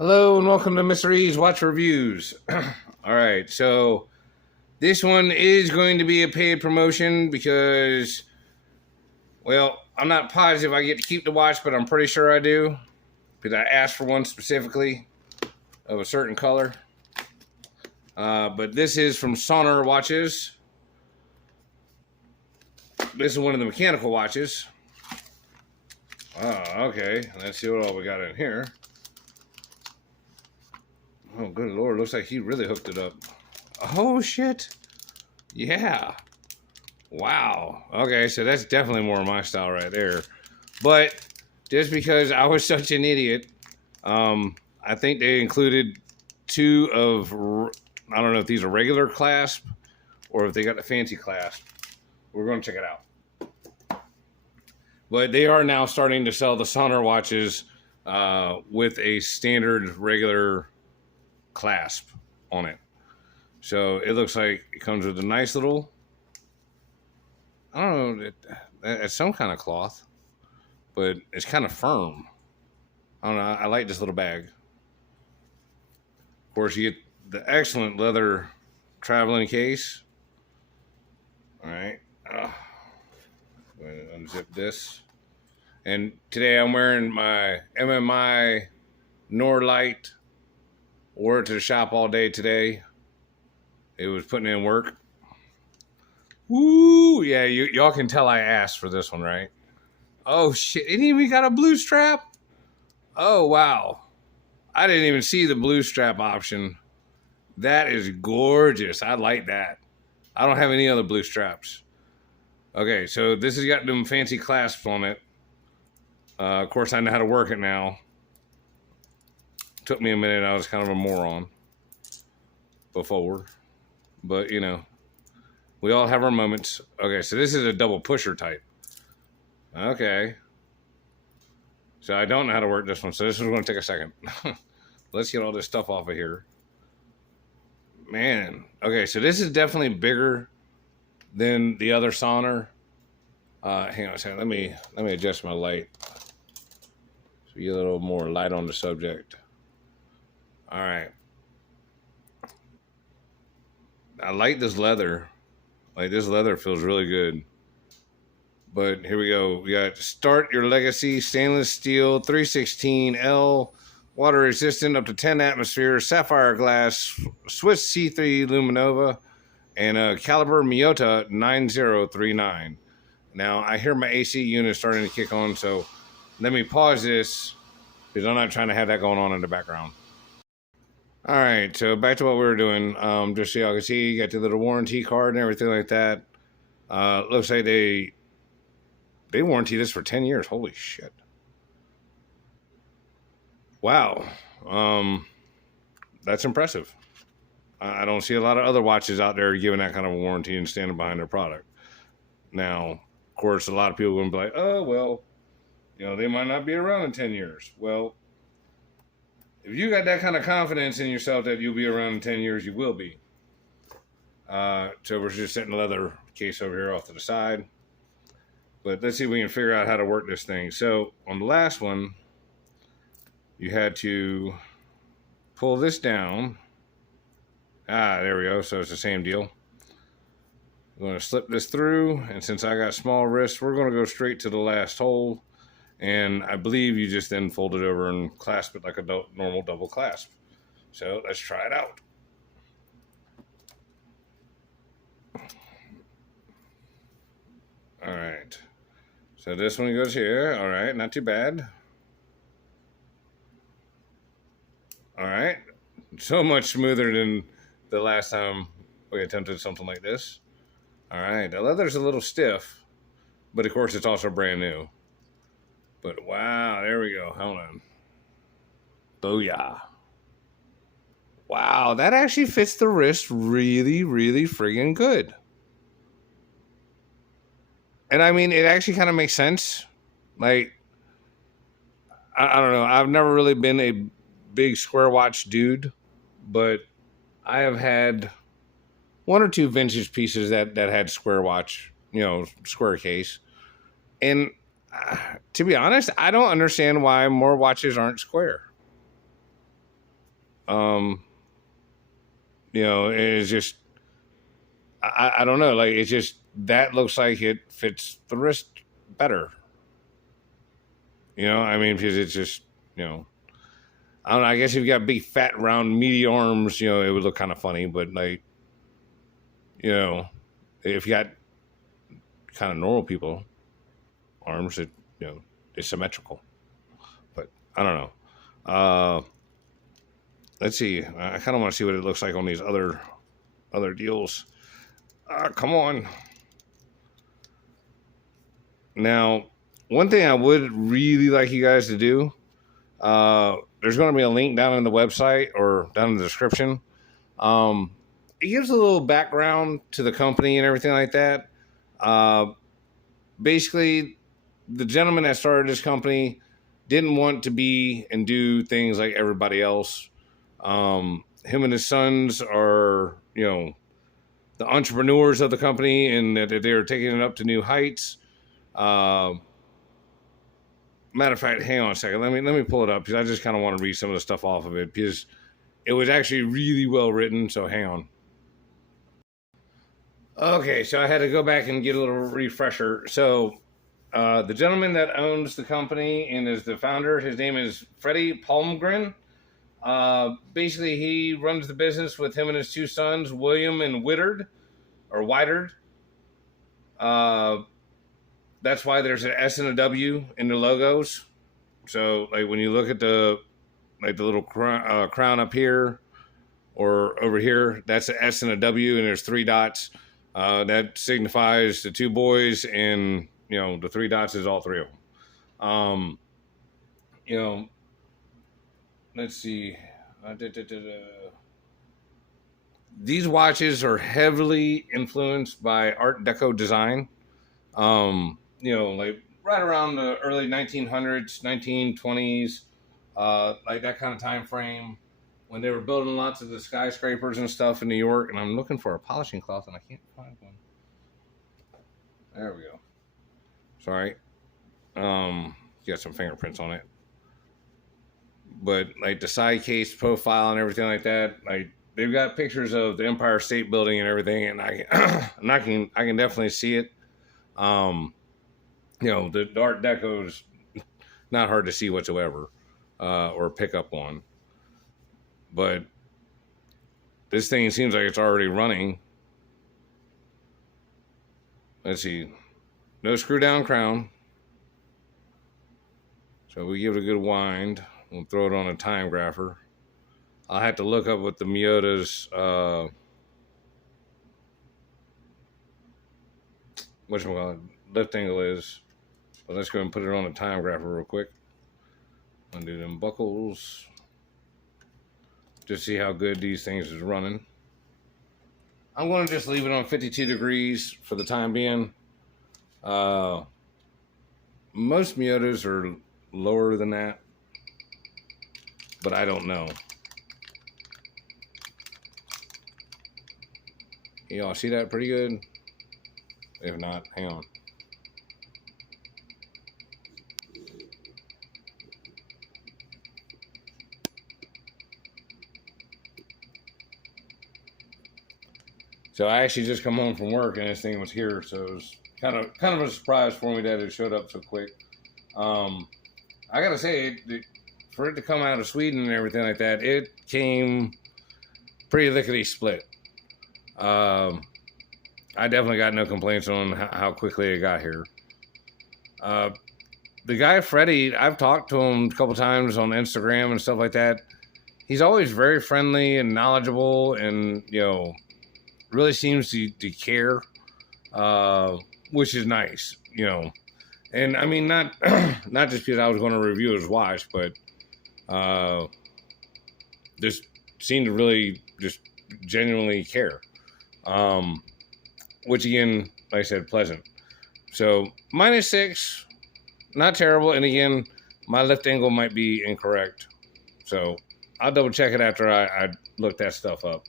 Hello and welcome to Mr. E's Watch Reviews. All right, so this one is going to be a paid promotion because, well, I'm not positive I get to keep the watch, but I'm pretty sure I do because I asked for one specifically of a certain color. But this is from Sonor Watches. This is one of the mechanical watches. Oh, okay. Let's see what all we got in here. Oh, good Lord. Looks like he really hooked it up. Oh, shit. Yeah. Wow. Okay, so that's definitely more my style right there. But just because I was such an idiot, I think they included two of, I don't know if these are regular clasp or if they got the fancy clasp. We're going to check it out. But they are now starting to sell the Sonor watches with a standard regular clasp on it. So it looks like it comes with a nice little, I don't know, it's some kind of cloth, but it's kind of firm. I don't know. I like this little bag. Of course, you get the excellent leather traveling case. All right. I'm going to unzip this. And today I'm wearing my MMI Norlight. Wore it to the shop all day today. It was putting in work. Woo! Yeah, y'all can tell I asked for this one, right? Oh, shit. It even got a blue strap? Oh, wow. I didn't even see the blue strap option. That is gorgeous. I like that. I don't have any other blue straps. Okay, so this has got them fancy clasps on it. Of course, I know how to work it now. Took me a minute. I was kind of a moron before. But, you know, we all have our moments. Okay, so this is a double pusher type. Okay. So I don't know how to work this one, so this is going to take a second. Let's get all this stuff off of here. Man. Okay, so this is definitely bigger than the other Sonor. Hang on a second. Let me adjust my light. So we get a little more light on the subject. All right. I like this leather. Like, this leather feels really good. But here we go. We got Start Your Legacy, stainless steel, 316L, water resistant up to 10 atmospheres, sapphire glass, Swiss C3 Luminova, and a caliber Miyota 9039. Now, I hear my AC unit starting to kick on, so let me pause this because I'm not trying to have that going on in the background. All right, so back to what we were doing. Just so y'all can see, you got the little warranty card and everything like that. Looks like they warranty this for 10 years. Holy shit. Wow. That's impressive. I don't see a lot of other watches out there giving that kind of a warranty and standing behind their product. Now, of course, a lot of people are going to be like, oh, well, you know, they might not be around in 10 years. Well, if you got that kind of confidence in yourself that you'll be around in 10 years, you will be. So we're just setting the leather case over here off to the side. But let's see if we can figure out how to work this thing. So on the last one, you had to pull this down. There we go. So it's the same deal. I'm going to slip this through. And since I got small wrists, we're going to go straight to the last hole. And I believe you just then fold it over and clasp it like a normal double clasp. So let's try it out. All right. So this one goes here. All right, not too bad. All right. So much smoother than the last time we attempted something like this. All right. The leather's a little stiff, but of course it's also brand new. But wow, there we go. Hold on. Booyah. Wow, that actually fits the wrist really, really friggin' good. And I mean, it actually kind of makes sense. Like, I don't know. I've never really been a big square watch dude, but I have had one or two vintage pieces that had square watch, you know, square case. And to be honest, I don't understand why more watches aren't square. You know, it's just I don't know. Like it's just that looks like it fits the wrist better. You know, I mean, because it's just you know, I don't know. I guess if you got big, fat, round, meaty arms, you know, it would look kind of funny. But like, you know, if you got kind of normal people arms, it you know, it's symmetrical. But I don't know. Let's see. I kind of want to see what it looks like on these other deals. Come on. Now, one thing I would really like you guys to do, there's going to be a link down in the website or down in the description. It gives a little background to the company and everything like that. Basically, the gentleman that started this company didn't want to be and do things like everybody else. Him and his sons are, you know, the entrepreneurs of the company, and that they're taking it up to new heights. Matter of fact, hang on a second. Let me pull it up because I just kind of want to read some of the stuff off of it because it was actually really well written. So hang on. Okay, so I had to go back and get a little refresher. So the gentleman that owns the company and is the founder, his name is Freddie Palmgren. Basically, he runs the business with him and his two sons, William and Whittard, or Whitard. That's why there's an S and a W in the logos. So, like when you look at the little crown up here or over here, that's an S and a W, and there's three dots. That signifies the two boys, and you know the three dots is all three of them. You know, let's see. These watches are heavily influenced by Art Deco design. You know, like right around the early 1900s, 1920s, like that kind of time frame when they were building lots of the skyscrapers and stuff in New York. And I'm looking for a polishing cloth and I can't find one. There we go. Sorry. Got some fingerprints on it. But like the side case profile and everything like that, like they've got pictures of the Empire State Building and everything, and I can definitely see it. You know, the Art Deco is not hard to see whatsoever, or pick up on. But this thing seems like it's already running. Let's see. No screw down crown. So we give it a good wind. We'll throw it on a time grapher. I'll have to look up what the Miyota's lift angle is. But let's go and put it on a time grapher real quick. Undo them buckles. Just see how good these things is running. I'm going to just leave it on 52 degrees for the time being. Most Miyotas are lower than that, but I don't know. Y'all see that pretty good? If not, hang on. So I actually just come home from work and this thing was here, so it was kind of a surprise for me that it showed up so quick. I gotta say, for it to come out of Sweden and everything like that, it came pretty lickety split. I definitely got no complaints on how quickly it got here. The guy Freddie, I've talked to him a couple times on Instagram and stuff like that. He's always very friendly and knowledgeable, and you know, really seems to care, which is nice, you know. And I mean, not not just because I was going to review his watch, but just seemed to really just genuinely care. Which again, like I said, pleasant. So -6, not terrible. And again, my lift angle might be incorrect, so I'll double check it after I look that stuff up.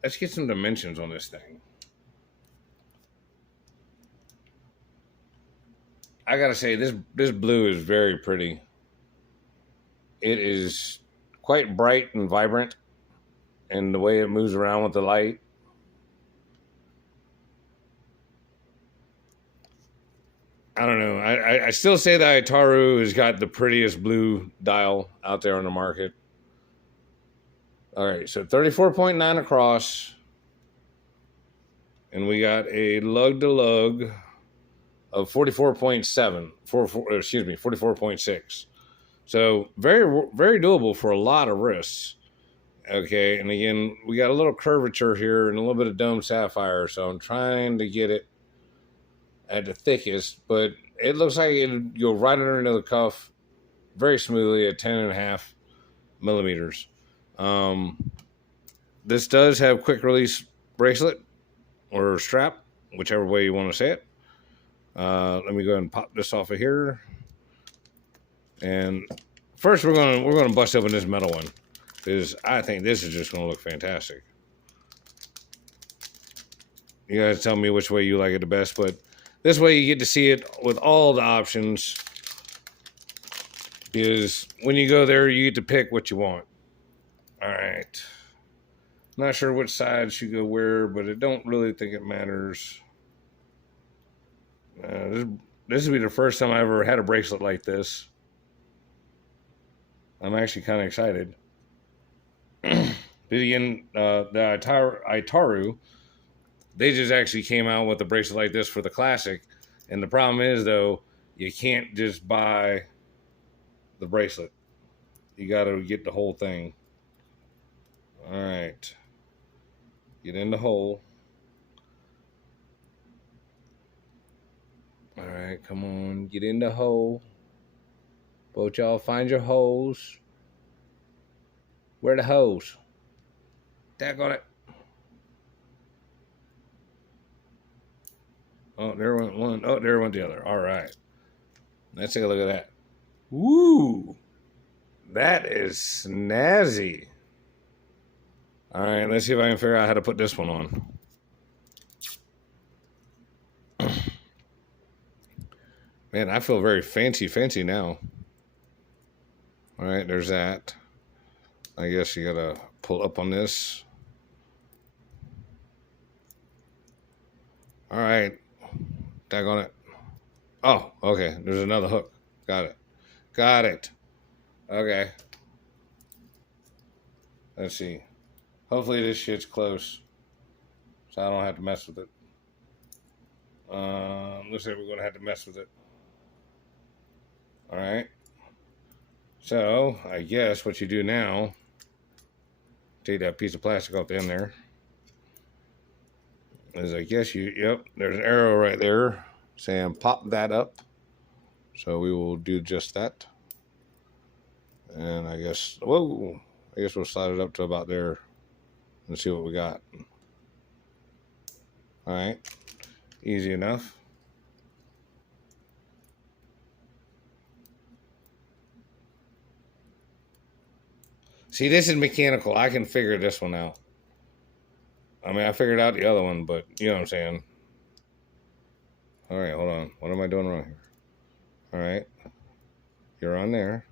Let's get some dimensions on this thing. I gotta say, this blue is very pretty. It is quite bright and vibrant, and the way it moves around with the light. I don't know. I still say that Itaru has got the prettiest blue dial out there on the market. All right, so 34.9 across, and we got a lug to lug of 44.7, 44.6. So very doable for a lot of wrists. Okay, and again, we got a little curvature here and a little bit of dome sapphire, so I'm trying to get it at the thickest, but it looks like it'll go right under the cuff very smoothly at 10.5 millimeters. This does have quick release bracelet or strap, whichever way you want to say it. Let me go ahead and pop this off of here. And first, we're gonna bust open this metal one because I think this is just gonna look fantastic. You guys tell me which way you like it the best, but this way you get to see it with all the options. Because when you go there, you get to pick what you want. All right. Not sure which side should go where, but I don't really think it matters. This will be the first time I ever had a bracelet like this. I'm actually kind of excited. But again, the Itaru, they just actually came out with a bracelet like this for the Classic. And the problem is, though, you can't just buy the bracelet. You got to get the whole thing. All right. Get in the hole. All right, come on. Get in the hole. Both y'all find your holes. Where are the holes? Daggone it. Oh, there went one. Oh, there went the other. All right. Let's take a look at that. Woo! That is snazzy. All right, let's see if I can figure out how to put this one on. Man, I feel very fancy now. All right, there's that. I guess you gotta pull up on this. All right. Daggone it. Oh, okay. There's another hook. Got it. Okay. Let's see. Hopefully this shit's close, so I don't have to mess with it. Looks like we're going to have to mess with it. All right. So I guess what you do now, take that piece of plastic off the end there, is I guess yep, there's an arrow right there saying pop that up. So we will do just that. And I guess we'll slide it up to about there and see what we got. All right, easy enough. See, this is mechanical. I can figure this one out. I mean, I figured out the other one, but you know what I'm saying. All right, hold on. What am I doing wrong here? All right, you're on there.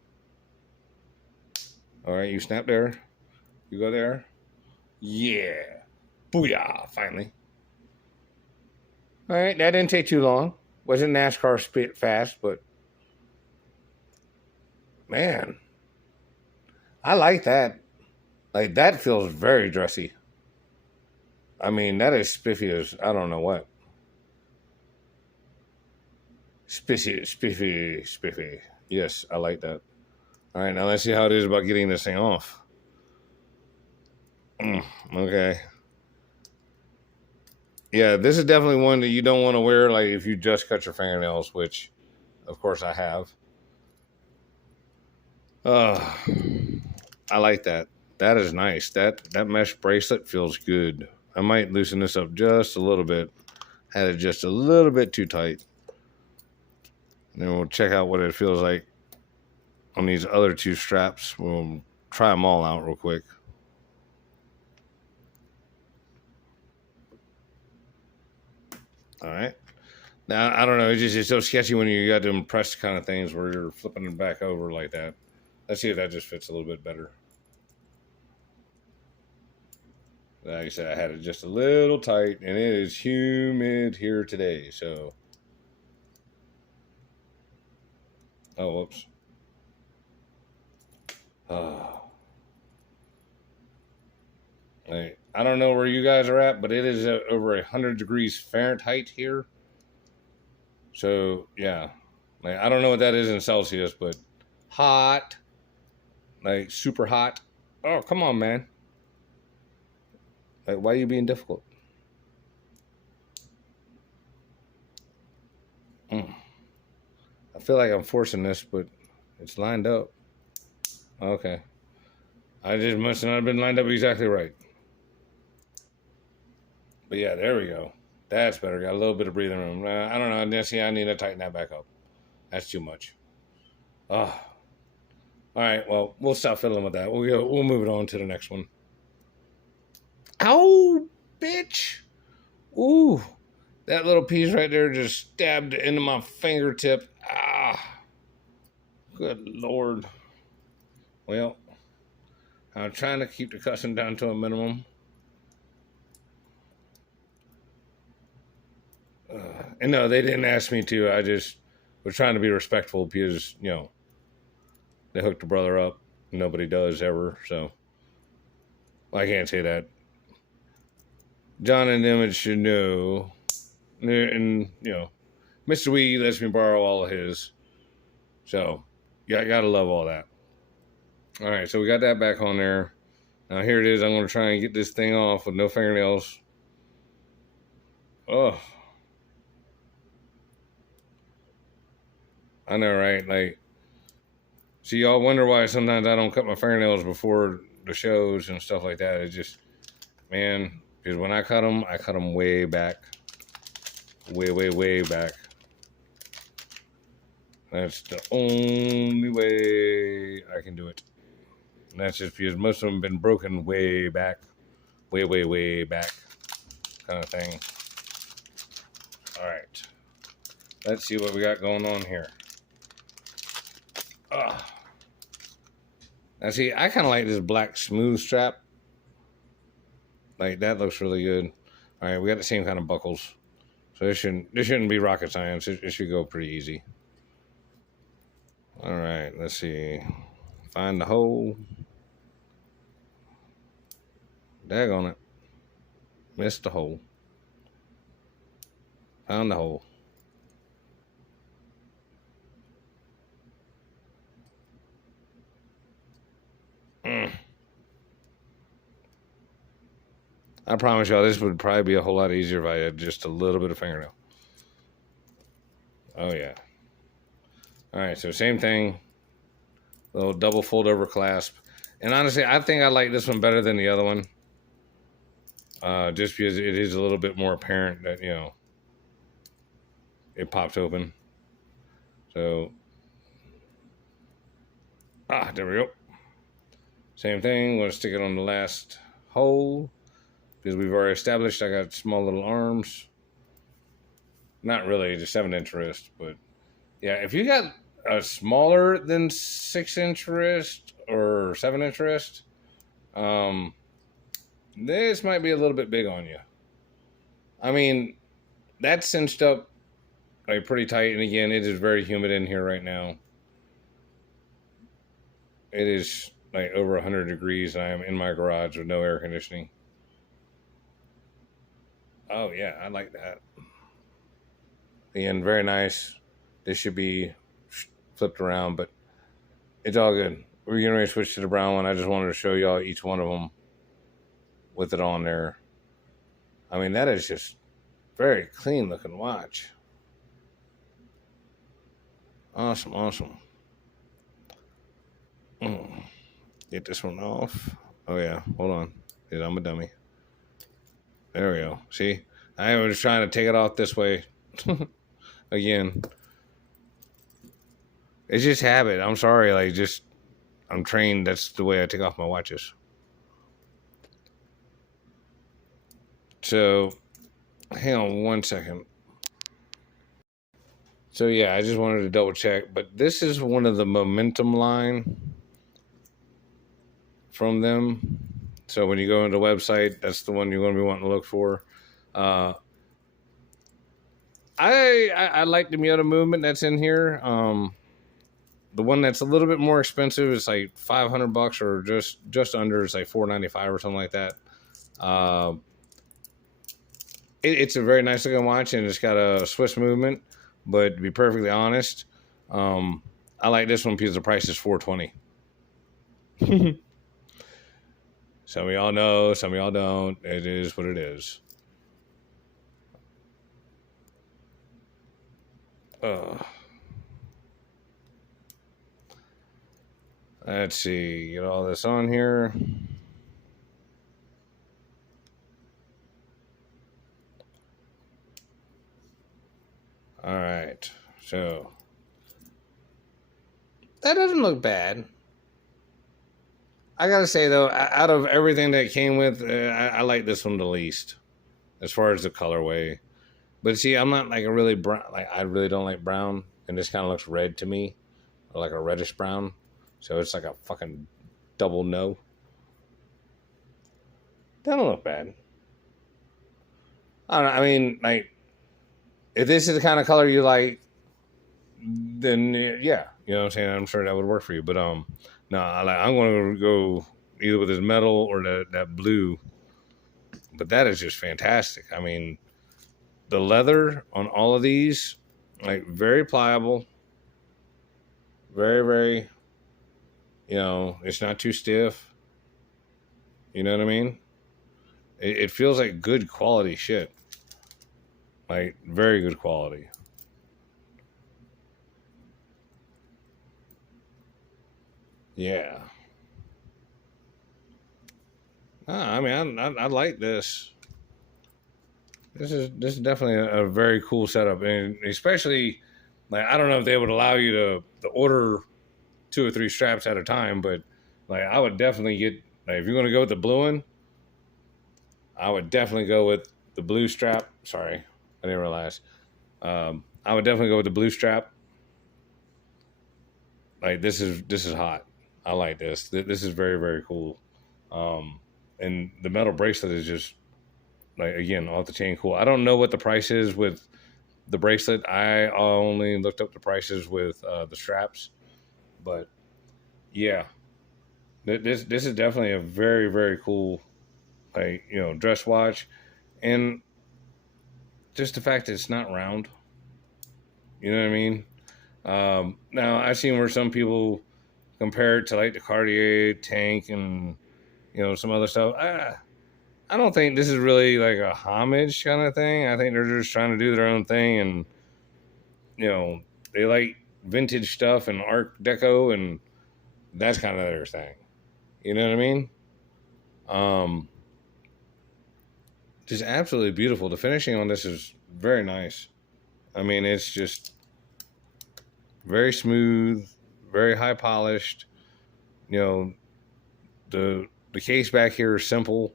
All right, you snap there. You go there. Yeah. Booyah, finally. All right, that didn't take too long. Wasn't NASCAR speed fast, but man, I like that. Like, that feels very dressy. I mean, that is spiffy as I don't know what. Spiffy. Yes, I like that. All right, now let's see how it is about getting this thing off. Okay. Yeah, this is definitely one that you don't want to wear like if you just cut your fingernails, which, of course, I have. I like that. That is nice. That mesh bracelet feels good. I might loosen this up just a little bit. Had it just a little bit too tight. And then we'll check out what it feels like on these other two straps. We'll try them all out real quick. All right. Now, I don't know. It's so sketchy when you got them pressed kind of things where you're flipping them back over like that. Let's see if that just fits a little bit better. Like I said, I had it just a little tight, and it is humid here today. So, oh, whoops. Oh. I don't know where you guys are at, but it is over 100 degrees Fahrenheit here. So, yeah. Like, I don't know what that is in Celsius, but hot. Like, super hot. Oh, come on, man. Like, why are you being difficult? I feel like I'm forcing this, but it's lined up. Okay. I just must not have been lined up exactly right. But yeah, there we go. That's better. Got a little bit of breathing room. I don't know. See, I need to tighten that back up. That's too much. Oh. All right. Well, we'll stop fiddling with that. We'll move it on to the next one. Ow, bitch. Ooh. That little piece right there just stabbed into my fingertip. Ah. Good Lord. Well, I'm trying to keep the cussing down to a minimum. And no, they didn't ask me to. I just was trying to be respectful because, they hooked the brother up. Nobody does ever. So, well, I can't say that. John and Emmett should know. And, Mr. Wee lets me borrow all of his. So, yeah, I got to love all that. All right, so we got that back on there. Now, here it is. I'm going to try and get this thing off with no fingernails. Oh. I know, right? Like, see, y'all wonder why sometimes I don't cut my fingernails before the shows and stuff like that. It's just, man, because when I cut them way back. Way, way, way back. That's the only way I can do it. And that's just because most of them have been broken way back. Way, way, way back. Kind of thing. All right. Let's see what we got going on here. Now see, I kind of like this black smooth strap. Like, that looks really good. All right, we got the same kind of buckles. So this shouldn't be rocket science. It should go pretty easy. All right, let's see. Find the hole. Daggone it. Missed the hole. Found the hole. I promise y'all, this would probably be a whole lot easier if I had just a little bit of fingernail. Oh, yeah. All right, so same thing. Little double fold over clasp. And honestly, I think I like this one better than the other one. Just because it is a little bit more apparent that, it pops open. So, there we go. Same thing. I'm going to stick it on the last hole. Because we've already established I got small little arms. Not really, just 7-inch wrist. But yeah, if you got a smaller than 6-inch wrist or 7-inch wrist, this might be a little bit big on you. I mean, that's cinched up like pretty tight. And again, it is very humid in here right now. It is like over 100 degrees and I am in my garage with no air conditioning. Oh, yeah, I like that. Again, very nice. This should be flipped around, but it's all good. We're getting ready to switch to the brown one. I just wanted to show y'all each one of them with it on there. I mean, that is just very clean looking watch. Awesome, awesome. Get this one off. Oh, yeah, hold on. I'm a dummy. There we go. See, I was trying to take it off this way. Again, it's just habit. I'm sorry. I'm trained. That's the way I take off my watches. So, hang on one second. So, yeah, I just wanted to double check. But this is one of the Momentum line. from them. So when you go into the website, that's the one you're going to be wanting to look for. Uh, I like the Miata movement that's in here. The one that's a little bit more expensive is like $500 or just under. It's like $495 or something like that. It's a very nice looking watch, and it's got a Swiss movement. But to be perfectly honest, I like this one because the price is $420. Some of y'all know, some of y'all don't. It is what it is. Let's see, get all this on here. All right, so that doesn't look bad. I gotta say though, out of everything that it came with, I like this one the least, as far as the colorway. But see, I'm not like a really brown. Like I really don't like brown, and this kind of looks red to me, or like a reddish brown. So it's like a fucking double no. That don't look bad. I don't know. I mean, like, if this is the kind of color you like, then yeah, you know what I'm saying. I'm sure that would work for you. But no, I'm going to go either with this metal or that blue. But that is just fantastic. I mean, the leather on all of these, like, very pliable, very, very, you know, it's not too stiff. You know what I mean? It feels like good quality shit. Like, very good quality. Yeah. I mean, I like this. This is definitely a very cool setup, and especially, like, I don't know if they would allow you to order 2 or 3 straps at a time, but like I would definitely get, like, if you're gonna go with the blue one, I would definitely go with the blue strap. Sorry, I didn't realize. I would definitely go with the blue strap. Like, this is hot. I like this. This is very, very cool. And the metal bracelet is just, like, again, off the chain cool. I don't know what the price is with the bracelet. I only looked up the prices with the straps, but yeah, this is definitely a very, very cool, like, you know, dress watch, and just the fact that it's not round. You know what I mean? Now I've seen where some people compare it to like the Cartier tank and, you know, some other stuff. I don't think this is really like a homage kind of thing. I think they're just trying to do their own thing, and, you know, they like vintage stuff and Art Deco, and that's kind of their thing. You know what I mean? Um, just absolutely beautiful. The finishing on this is very nice. I mean, it's just very smooth, very high polished. You know, the case back here is simple.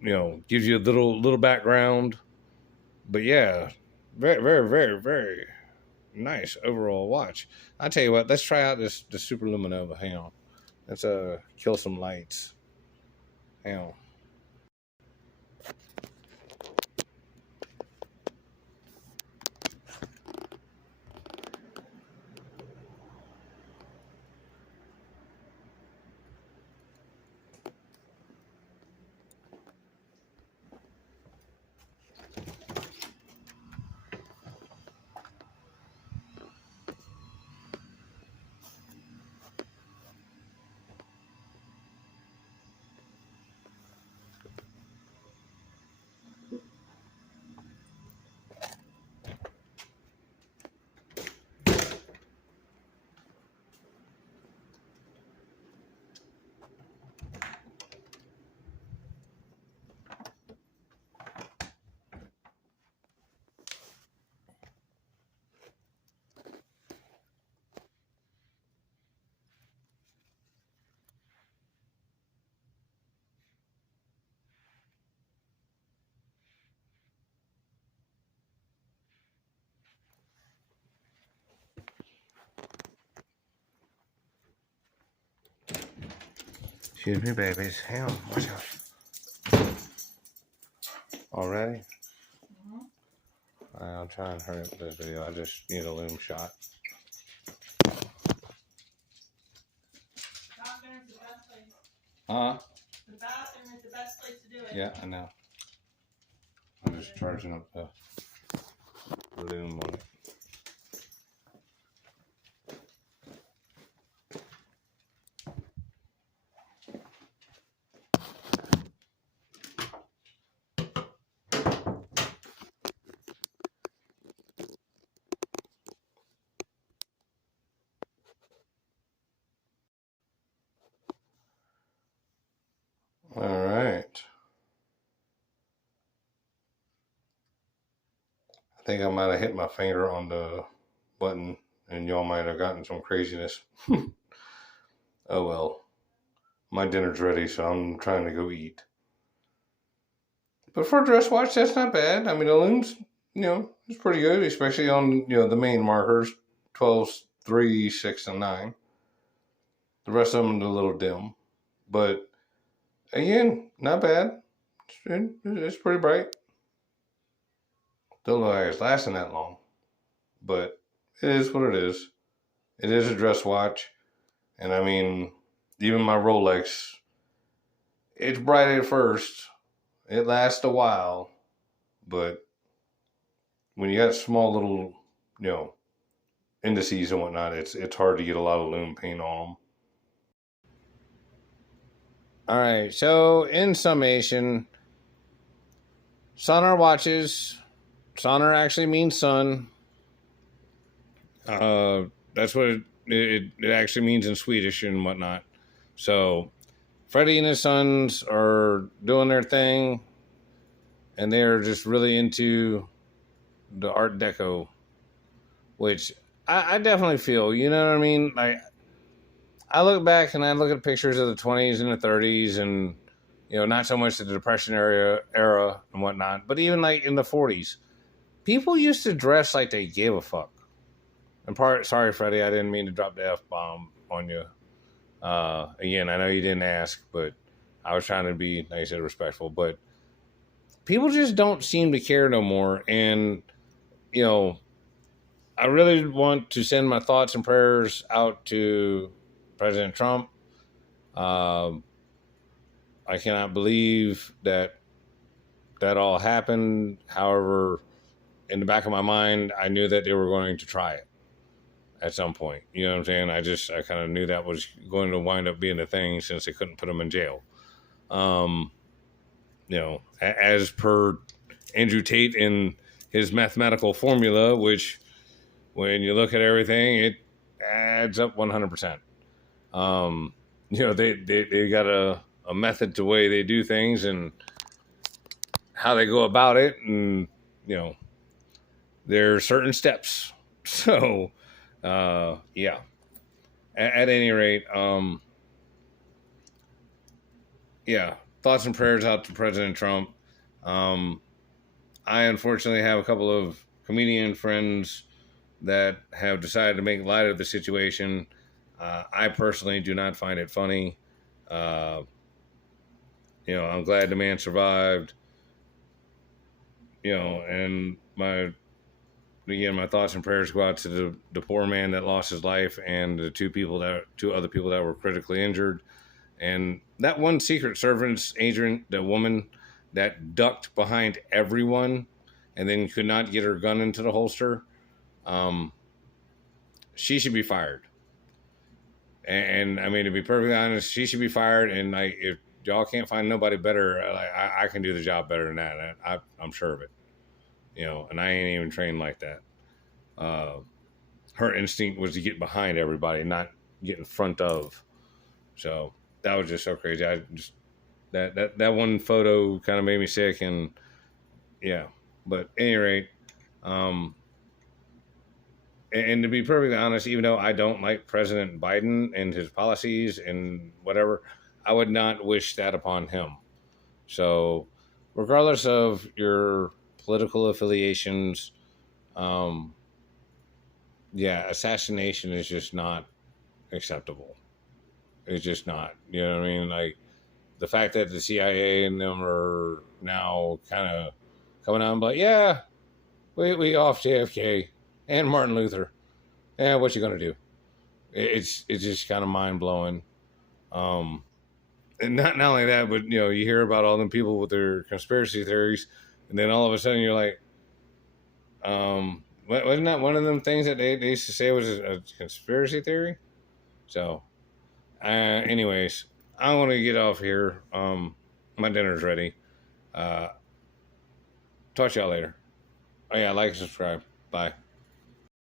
You know, gives you a little background, but yeah, very, very, very, very nice overall watch. I tell you what, let's try out this Super Luminova. Hang on, let's kill some lights. Hang on. Excuse me, babies. Hang on, watch out. Already? I'll try and hurry up this video. I just need a loom shot. Bathroom is the best place. Huh? The bathroom is the best place to do it. Yeah, I know. I'm just charging up the loom on it. All right. I think I might have hit my finger on the button and y'all might have gotten some craziness. Oh well. My dinner's ready, so I'm trying to go eat. But for a dress watch, that's not bad. I mean, the loom's, it's pretty good, especially on, the main markers, 12, 3, 6, and 9. The rest of them are a little dim. But, again, not bad. It's pretty bright. Don't look like it's lasting that long. But it is what it is. It is a dress watch. And, I mean, even my Rolex, it's bright at first. It lasts a while. But when you got small little, indices and whatnot, it's hard to get a lot of lume paint on them. All right, so in summation, Sonar watches. Sonar actually means sun. That's what it actually means in Swedish and whatnot. So Freddie and his sons are doing their thing, and they're just really into the Art Deco, which I definitely feel, you know what I mean? Like, I look back and I look at pictures of the 20s and the 30s and, not so much the Depression era and whatnot, but even like in the 40s, people used to dress like they gave a fuck. And sorry, Freddie, I didn't mean to drop the F-bomb on you. Again, I know you didn't ask, but I was trying to be nice and respectful, but people just don't seem to care no more. And, I really want to send my thoughts and prayers out to President Trump. I cannot believe that all happened. However, in the back of my mind, I knew that they were going to try it at some point. You know what I'm saying? I kind of knew that was going to wind up being a thing since they couldn't put him in jail. As per Andrew Tate in his mathematical formula, which when you look at everything, it adds up 100%. They got a method to the way they do things and how they go about it. And, there are certain steps. So, yeah, at any rate, yeah, thoughts and prayers out to President Trump. I unfortunately have a couple of comedian friends that have decided to make light of the situation. I personally do not find it funny. I'm glad the man survived. And my thoughts and prayers go out to the poor man that lost his life and the two other people that were critically injured. And that one Secret Service agent, the woman that ducked behind everyone and then could not get her gun into the holster, she should be fired. And I mean, to be perfectly honest, she should be fired. And if y'all can't find nobody better, I can do the job better than that. I'm sure of it. And I ain't even trained like that. Her instinct was to get behind everybody, not get in front of. So that was just so crazy. I just that one photo kind of made me sick, and yeah. But at any rate, and to be perfectly honest, even though I don't like President Biden and his policies and whatever, I would not wish that upon him. So, regardless of your political affiliations, assassination is just not acceptable. It's just not. You know what I mean? Like the fact that the CIA and them are now kind of coming out and like, yeah, we off JFK and Martin Luther. Yeah, what you gonna do? It's just kind of mind blowing. And not only that, but you know, you hear about all them people with their conspiracy theories, and then all of a sudden you're like, wasn't that one of them things that they used to say was a conspiracy theory? So, anyways, I want to get off here. My dinner's ready. Uh, talk to y'all later. Oh yeah, like and subscribe. Bye.